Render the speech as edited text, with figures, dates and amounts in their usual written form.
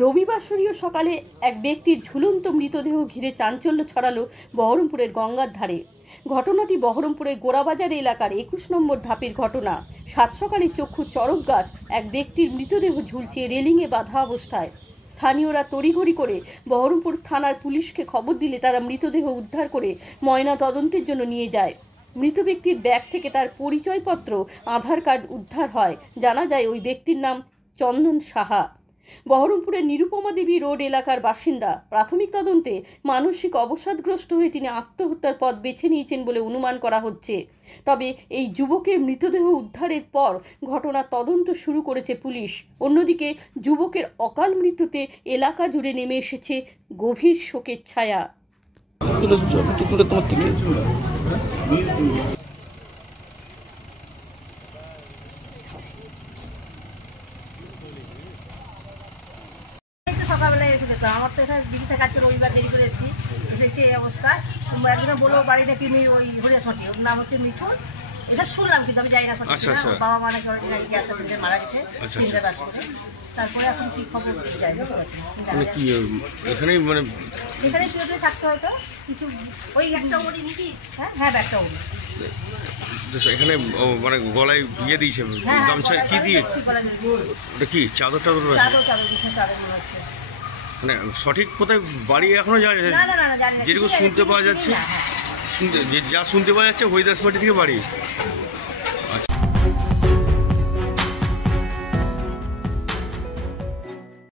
রবিবাসরীয় সকালে এক ব্যক্তির ঝুলন্ত মৃতদেহ ঘিরে চাঞ্চল্য ছড়ালো বহরমপুরের গঙ্গার ধারে। ঘটনাটি বহরমপুরের গোড়াবাজার এলাকার 21 নম্বর ধাপের ঘটনা। সাত সকালে চক্ষু চড়ক গাছ এক ব্যক্তির মৃতদেহ ঝুলছে রেলিংয়ে বাঁধা অবস্থায়। স্থানীয়রা তড়িঘড়ি করে বহরমপুর থানার পুলিশকে খবর দিলে তারা মৃতদেহ উদ্ধার করে ময়না তদন্তের জন্য নিয়ে যায়। মৃত ব্যক্তির ব্যাগ থেকে তার পরিচয়পত্র, আধার কার্ড উদ্ধার হয়। জানা যায় ওই ব্যক্তির নাম চন্দন সাহা, বহরমপুরের নিরুপমা দেবী রোড এলাকার বাসিন্দা। প্রাথমিক তদন্তে মানসিক অবসাদগ্রস্ত হয়ে তিনি আত্মহত্যার পথ বেছে নিয়েছেন বলে অনুমান করা হচ্ছে। তবে এই যুবকের মৃতদেহ উদ্ধারের পর ঘটনার তদন্ত শুরু করেছে পুলিশ। অন্যদিকে যুবকের অকাল মৃত্যুতে এলাকা জুড়ে নেমে এসেছে গভীর শোকের ছায়া। সকালবেলায় এসে দেখলাম, আমার তো এখানে দিদি থেকে আজকে রবিবার দেরি করে এসেছি, দেখছি এই অবস্থা। একজন বললো বাড়িটা কি ওই হরিয়াসমাটি, ওর নাম হচ্ছে মিঠুন। এসব শুনলাম কিন্তু আমি যাই না, বাবা মা নাকি অনেক গ্যাস অ্যাক্সিডেন্টে মারা গেছে সিন্দ্রাবাস করে। তারপরে এখন কি খবর যাই বুঝতে পারছি এখানে শুয়ে থাকতে হয়তো কিছু ওই একটা ওড়ি নাকি। হ্যাঁ ব্যাগটা ওড়ি এখানে মানে গলায় ইয়ে দিয়েছে, গামছা কি দিয়ে, ওটা কি চাদর টাদর মানে সঠিক কোথায় বাড়ি এখনো যাওয়া যাচ্ছে? যেটুকু শুনতে পাওয়া যাচ্ছে, যা শুনতে পাওয়া যাচ্ছে হরিদাসমাটি থেকে বাড়ি।